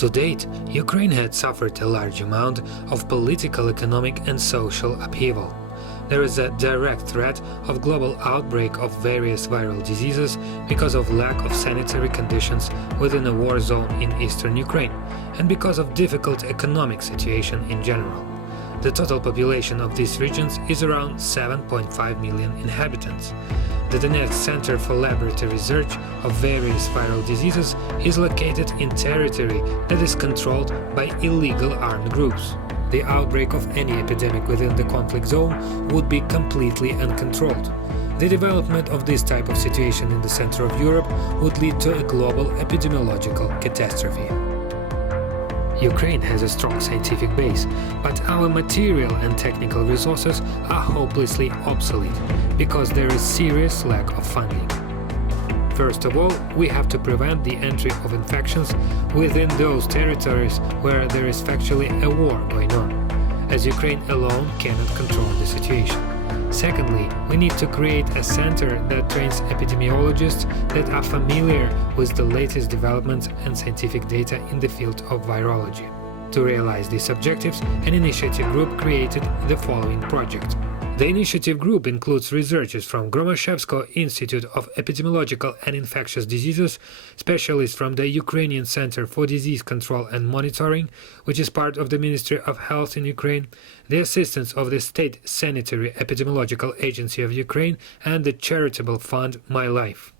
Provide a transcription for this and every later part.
To date, Ukraine had suffered a large amount of political, economic and social upheaval. There is a direct threat of global outbreak of various viral diseases because of lack of sanitary conditions within a war zone in eastern Ukraine and because of difficult economic situation in general. The total population of these regions is around 7.5 million inhabitants. The Donetsk Center for Laboratory Research of various viral diseases is located in territory that is controlled by illegal armed groups. The outbreak of any epidemic within the conflict zone would be completely uncontrolled. The development of this type of situation in the center of Europe would lead to a global epidemiological catastrophe. Ukraine has a strong scientific base, but our material and technical resources are hopelessly obsolete because there is serious lack of funding. First of all, we have to prevent the entry of infections within those territories where there is factually a war going on, as Ukraine alone cannot control the situation. Secondly, we need to create a center that trains epidemiologists that are familiar with the latest developments and scientific data in the field of virology. To realize these objectives, an initiative group created the following project. The initiative group includes researchers from Gromashevskoe Institute of Epidemiological and Infectious Diseases, specialists from the Ukrainian Center for Disease Control and Monitoring, which is part of the Ministry of Health in Ukraine, the assistants of the State Sanitary Epidemiological Agency of Ukraine, and the charitable fund My Life.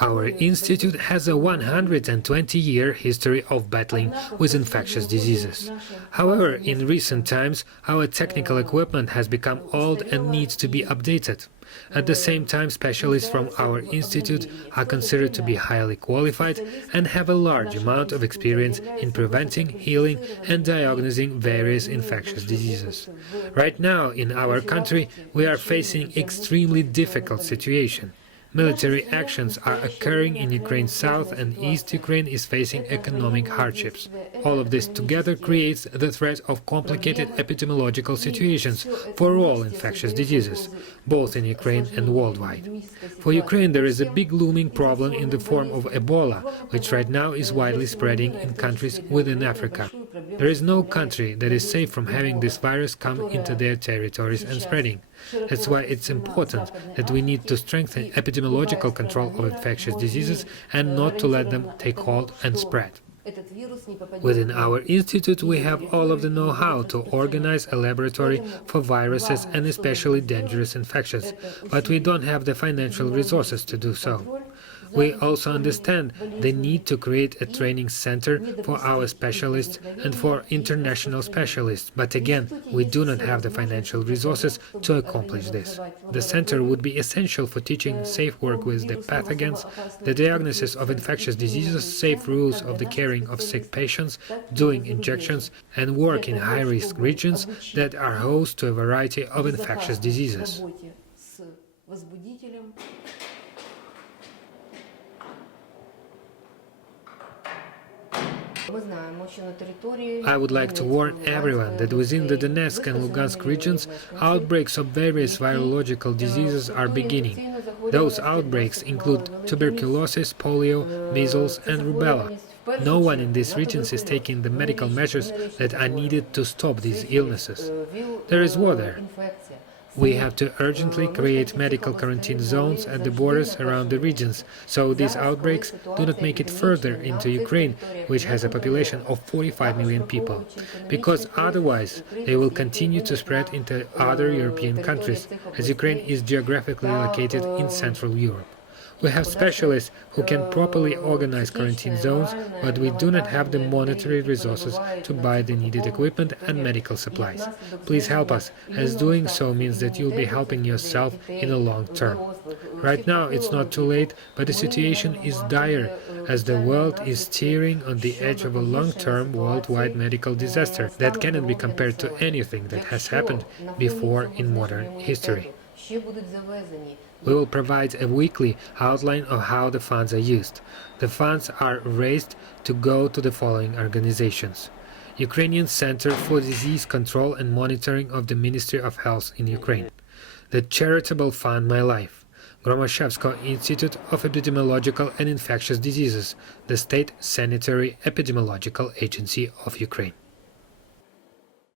Our institute has a 120-year history of battling with infectious diseases. However, in recent times, our technical equipment has become old and needs to be updated. At the same time, specialists from our institute are considered to be highly qualified and have a large amount of experience in preventing, healing and diagnosing various infectious diseases. Right now, in our country, we are facing extremely difficult situation. Military actions are occurring in Ukraine South and East Ukraine is facing economic hardships. All of this together creates the threat of complicated epidemiological situations for all infectious diseases, both in Ukraine and worldwide. For Ukraine there is a big looming problem in the form of Ebola, which right now is widely spreading in countries within Africa. There is no country that is safe from having this virus come into their territories and spreading. That's why it's important that we need to strengthen epidemiological control of infectious diseases and not to let them take hold and spread. Within our institute we have all of the know-how to organize a laboratory for viruses and especially dangerous infections, but we don't have the financial resources to do so. We also understand the need to create a training center for our specialists and for international specialists, but again, we do not have the financial resources to accomplish this. The center would be essential for teaching safe work with the pathogens, the diagnosis of infectious diseases, safe rules of the caring of sick patients, doing injections, and work in high-risk regions that are host to a variety of infectious diseases. I would like to warn everyone that within the Donetsk and Lugansk regions, outbreaks of various virological diseases are beginning. Those outbreaks include tuberculosis, polio, measles and rubella. No one in these regions is taking the medical measures that are needed to stop these illnesses. There is war there. We have to urgently create medical quarantine zones at the borders around the regions, so these outbreaks do not make it further into Ukraine, which has a population of 45 million people, because otherwise they will continue to spread into other European countries, as Ukraine is geographically located in Central Europe. We have specialists who can properly organize quarantine zones, but we do not have the monetary resources to buy the needed equipment and medical supplies. Please help us, as doing so means that you'll be helping yourself in the long term. Right now it's not too late, but the situation is dire, as the world is steering on the edge of a long-term worldwide medical disaster that cannot be compared to anything that has happened before in modern history. We will provide a weekly outline of how the funds are used. The funds are raised to go to the following organizations: Ukrainian Center for Disease Control and Monitoring of the Ministry of Health in Ukraine, the charitable fund My Life, Gromashevsko Institute of Epidemiological and Infectious Diseases, the State Sanitary Epidemiological Agency of Ukraine.